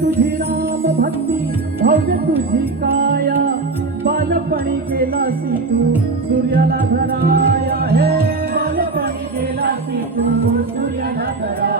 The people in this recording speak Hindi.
तुझी राम भक्ती भव्य तुझी काया बालपणी गेलासी तू, सूर्याला धराया, हे बालपणी गेला सी तू, सूर्याला धराया.